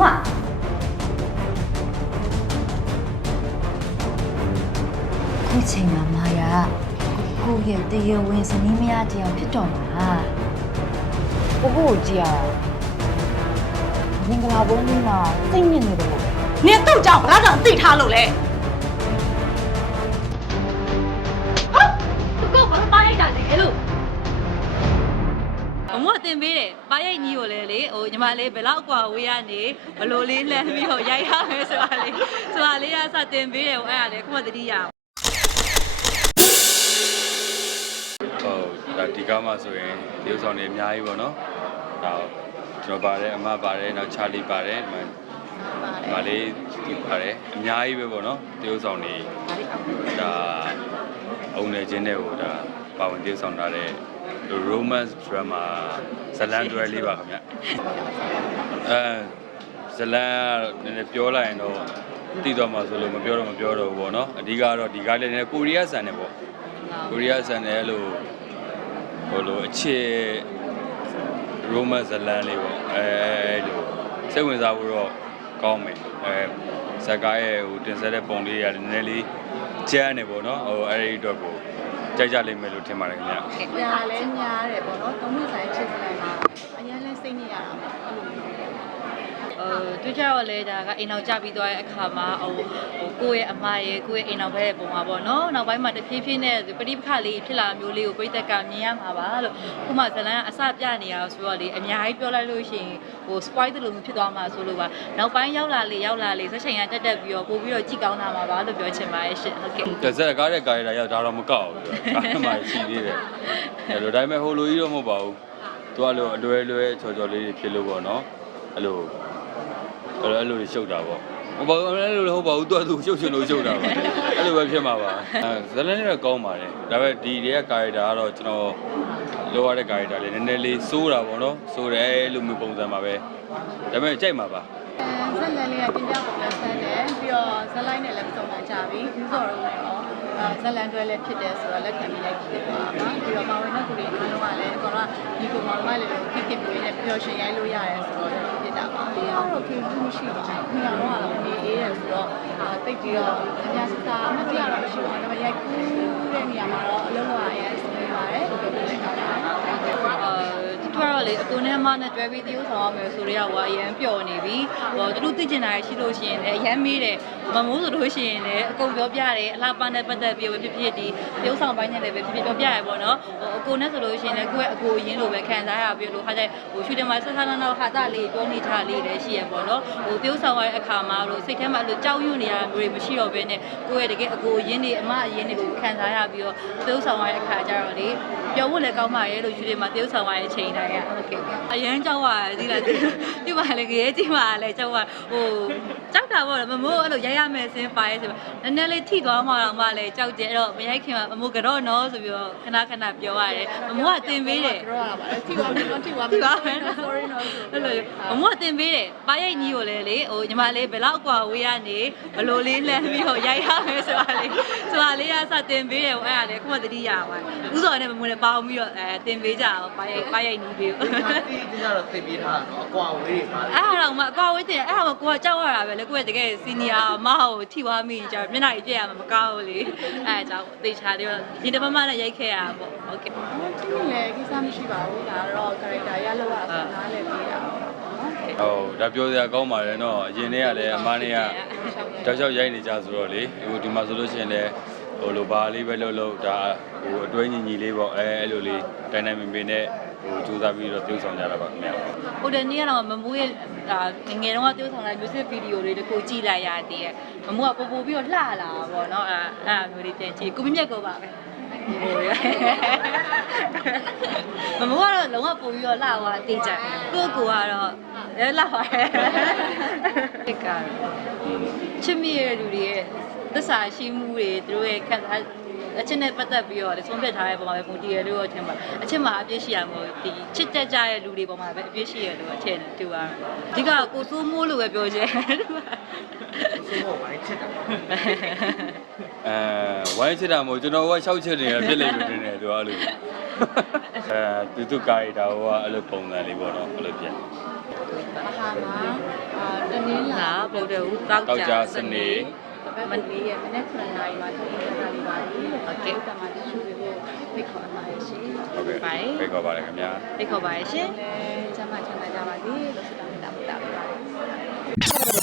မခုချိန်မှာမာယာကိုရဲ့တရားဝင်စနီးမရတရားဖြစ်တော့မှာကိုကြည့်ရမင်္ဂလာဘုန်းကြီးမှာသိညစ်နေတယ်လို့ နင်တော့ကြောင့်ဘာကြောင့်သိထားလို့လဲဟာသူကဘာပါရိုက်တာလဲလို့အမေတင်ပေးတယ်ပါရိုက်ညီကိုလည်းလေဟိုညီမလေးဘယ်လောက်กว่าဝေးရနေဘလို့လေးလှမ်းပြီးဟိုရိုက်ရမယ်ဆိုတာလေးကစတင်ပေးတယ်ဟိုအဲ့ဒါလေခုမှတတိယဟုတ်ဒါဒီကားမှာဆိုရင်ဒီဥဆောင်နေအများကြီးပေါ့နော်ဒါကျွန်တော်ပါတယ်အမပါတယ်နောက်ချာလီပါတယ်မလေးဒီပါတယ်အများကြီးပဲပေါ့နော်ဒီဥဆောင်နေဒါအုံနေခြင်းတွေကိုဒါပါဝင်ဒီဥဆောင်ထားတဲ့ romance drama ဇလန်တွဲလေးပါခင်ဗျဇလန်နည်းနည်းပြောလိုက်ရင်တော့တည်သွားမှာဆိုလို့မပြောတော့ဘူးပေါ့နော်အဓိကတော့ဒီကားလေးနည်းကိုရီးယားဆန်တယ်ပေါ့ကိုရီးယားဆန်တယ်လို့ဟိုလိုအခြေ romance ဇလန်လေးပေါ့လိုစိတ်ဝင်စားဖို့တော့ကောင်းမယ်ဇက်ကားရဲ့ဟိုတင်ဆက်တဲ့ပုံလေးရတယ်နည်းနည်းလေးကျန်းနေပေါ့နော်ဟိုအဲ့ဒီအတွက်ကိုကြိုက်ကြလိမ့်မယ်လို့ထင်ပါတယ်ခင်ဗျ။ညာလည်းညားတယ်ပေါ့နော်။သုံးနှစ်ဆိုင်ချစ်စလိုက်မှာအရင်လဲစိတ်နေရတာပေါ့အဲ့လိုမျိုး။တွေ့ကြတော့လေဒါကအိမ်အောင်ကြပြီးသွားတဲ့အခါမှာဟိုကိုယ့်ရဲ့အမရဲ့ကိုယ့်ရဲ့အိမ်အောင်ဘက်ရဲ့ပုံမှာပေါ့နော်။နောက်ပိုင်းမှာတဖြည်းဖြည်းနဲ့ပဋိပက္ခလေးဖြစ်လာမျိုးလေးကိုပြိတ္တကမြင်ရမှာပါလို့ခုမှဇလန်အစပြနေရဆိုတော့လေအများကြီးပြောလိုက်လို့ရှိရင်ဟို spoil တယ်လို့ဖြစ်သွားမှာဆိုလို့ပါနောက်ပိုင်းရောက်လာလေဆက်ချိန်ကတက်ပြီးတော့ပို့ပြီးတော့ကြည့်ကောင်းလာမှာပါလို့ပြောချင်ပါတယ်ရှင်ဟုတ်ကဲ့။ဇက်ကားတဲ့ကာရီတာရောက်ဒါတော့မကောက်ဘူး။ကားမှရှိသေးတယ်။အဲ့လိုဒါပေမဲ့ဟိုလိုကြီးတော့မဟုတ်ပါဘူး။သူကလိုအလွယ်ချော်လေးတွေဖြစ်လို့ပေါ့နော်။အဲ့လိုတွေရှုပ်တာပေါ့။ဟိုဘာအဲ့လိုဟုတ်ပါဘူး။သူရှုပ်ချင်လို့ရှုပ်တာပါ။အဲ့လိုပဲဖြစ်မှာပါ။ဇလန်လေးတော့ကောင်းပါတယ်။ဒါပေမဲ့ဒီတွေကကာရီတာကတော့ကျွန်တော်လိုရတဲ့ကာရီတာလေးနည်းနည်းလေးစိုးတာပေါ့နော်။စိုးတယ်လို့မျိုးပုံစံပါပဲ။ဒါပေမဲ့ကြိုက်မှာပါ။ဇက်လန်လေးကတင်ပြပုံနဲ့ဆန်းတယ်ပြီးတော့ဇက်လိုက်နဲ့လည်းပုံမှန်ကြပြီဘူးစော်တော့လည်းရောဇက်လန်တွဲလည်းဖြစ်တယ်ဆိုတော့လက်ခံပြီးလိုက်ဖြစ်သွားတာပါပြီးတော့ပါဝင်တဲ့သူတွေအားလုံးကလည်းအကောင်ကဒီကိုမောင်မလေးလိုခက်ခက်ပြီးနဲ့ပျော်ရွှင်ရိုက်လို့ရတယ်ဆိုတော့ဖြစ်တာပါပြီးတော့ခေဘူးမရှိဘူးခင်ဗျာတော့ကတော့နေအေးတယ်ဆိုတော့တိတ်ပြီးတော့အများစကားမပြရတော့မရှိဘူးဒါပေမဲ့ရိုက်ကူးတဲ့နေရာမှာတော့အလုံးဝအရင်ဆုံးပါတယ်လို့ပြောလိုက်တာပါတော့လေအကိုနဲ့အမနဲ့တွဲပြီးတရုပ်ဆောင်ရမယ်ဆိုတော့ကအရန်ပျော်နေပြီဟိုသူတို့သိကျင်တာရှိလို့ရှိရင်လည်းအရန်မေးတယ်မမိုးဆိုလို့ရှိရင်လည်းအကုန်ပြောပြတယ်အလားပါနဲ့ပတ်သက်ပြီးဖြစ်ဖြစ်ဒီတရုပ်ဆောင်ပိုင်းနဲ့လည်းပဲဖြစ်ပြောပြရပေါ့နော်ဟိုအကိုနဲ့ဆိုလို့ရှိရင်လည်းကိုယ့်ရဲ့အကိုအရင်လိုပဲခံစားရပြီးလို့ဟာကြဟိုရှူတင်မှာဆက်ဆက်နောက်ဟာတာလေးပြောနေချလေးလည်းရှိရပေါ့နော်ဟိုတရုပ်ဆောင်ရတဲ့အခါမှာလို့စိတ်ထဲမှာလို့ကြောက်ရွံ့နေရတာမျိုးတွေမရှိတော့ဘဲနဲ့ကိုယ့်ရဲ့တကယ်အကိုအရင်နေအမအရင်နေကိုခံစားရပြီးတော့တရုပ်ဆောင်ရတဲ့အခါကျတော့လေပြောဖို့လည်းကောင်းပါရဲ့လို့ရှူတင်မှာတရုပ်ဆောင်ရတဲ့အချိန်တိုင်းကဟုတ်ကဲ့အရန်ကြောက်ရတယ်ဒီလားဒီမှာလည်းရဲကြီးမှာလည်းကြောက်ရဟိုကြောက်တာပေါ့မမိုးအဲ့လိုရိုက်ရမယ်စင်းပါရဲဆိုတော့နည်းနည်းလေးထိသွားမှတော့မှလည်းကြောက်တယ်အဲ့တော့မရိုက်ခင်မှာမမိုးကတော့နော်ဆိုပြီးတော့ခဏပြောရတယ်မမိုးကတင်ပေးတယ်ထိသွားမယ် sorry no အဲ့လိုမမိုးကတင်ပေးတယ်ပါရိုက်ညီကိုလည်းလေဟိုညီမလေးဘယ်လောက်กว่าဝေးရနေဘလို့လေးလှမ်းပြီးဟိုရိုက်ရမယ်ဆိုတာလေးကစတင်ပေးတယ်ဟိုအဲ့ဒါလေခုမှတတိယပါတယ်ဥစောနဲ့မမိုးနဲ့ပေါင်းပြီးတော့တင်ပေးကြအောင်ပါရိုက်ညီပေးဒီကတော့သိပြီးထားတော့အကွာဝေးတွေပါအဲ့ဒါတော့မှအကွာဝေးတင်အဲ့ဒါမှကိုကကြောက်ရတာပဲလေကိုကတကယ်စီနီယာမဟုတ်ထိသွားမိကြမျက်နှာကြီးပြည့်ရမှာမကောင်းဘူးလေအဲ့ဒါကြောင့်သေချာလေးတော့ဒီတမမနဲ့ရိုက်ခဲ့ရတာပေါ့ဟုတ်ကဲ့ဒီလည်းကိစ္စမရှိပါဘူးဒါတော့ character ရလောက်ရအောင်နားလည်ပေးတာဟုတ်ဒါပြောစရာကောင်းပါတယ်နော်အရင်တည်းကလည်းအမနဲ့ကတောက်လျှောက်ရိုက်နေကြဆိုတော့လေဟိုဒီမှာဆိုလို့ရှိရင်လည်းဟိုလိုဘာလေးပဲလုပ်ဒါဟိုအတွဲညီလေးပေါ့အဲ့လိုလေးတိုင်းတိုင်းမင်းနဲ့ဟိုစူးစမ်းပြီးတော့ပြုဆောင်ကြတာပါခင်ဗျာဟိုတနေ့ကတော့မမိုးရဲ့ငယ်တုန်းကပြုဆောင်လိုက် music video လေးတခုကြည့်လိုက်ရတည်းမမိုးကပို့ပြီးတော့လှလာပေါ့နော်အဲ့မျိုးလေးပြန်ကြည့်ကိုမြင့်ကိုပါပဲဟိုရမမိုးကတော့လုံးဝပို့ပြီးတော့လှသွားတေးကြကိုကတော့လှပါတယ်ဒီကချစ်မိရဲ့လူတွေရဲ့သစ္စာရှိမှုတွေသူတို့ရဲ့ခံစားအချင်းနဲ့ပတ်သက်ပြီးတော့ဆုံးဖြတ်ထားတဲ့ပုံမှာပဲပုံတည်ရလို့ထင်ပါအချင်းမှာအပြည့်ရှိရမို့ဒီချစ်တက်ကြတဲ့လူတွေပုံမှာပဲအပြည့်ရှိရလို့ထင်တယ်တူပါအဓိကကိုစိုးမိုးလို့ပဲပြောချင်ဆိုတော့ဝိုင်းချစ်တာဝိုင်းချစ်တာမို့ကျွန်တော်ကရှောက်ချစ်နေတာဖြစ်လိမ့်မယ်ထင်တယ်သူကအဲ့လိုသူကာရီတာကအဲ့လိုပုံစံလေးပေါ့နော်အဲ့လိုပြန်ဟာမှာ လုပ်တဲ့ဦးတောက်ကြစနေ မနေ့ရက်မနေ့9နာရီမှာထုတ်ပြန်တာလေးပါပြီ โอเค တမန်တီရှူတွေကိုဖိတ်ခေါ်ပါတယ်ရှင် ဟုတ်ကဲ့ဖိတ်ခေါ်ပါတယ်ခင်ဗျာ ဖိတ်ခေါ်ပါရရှင် လဲကျမချမ်းသာကြပါစေလို့ဆုတောင်းနေတာပို့တာပါ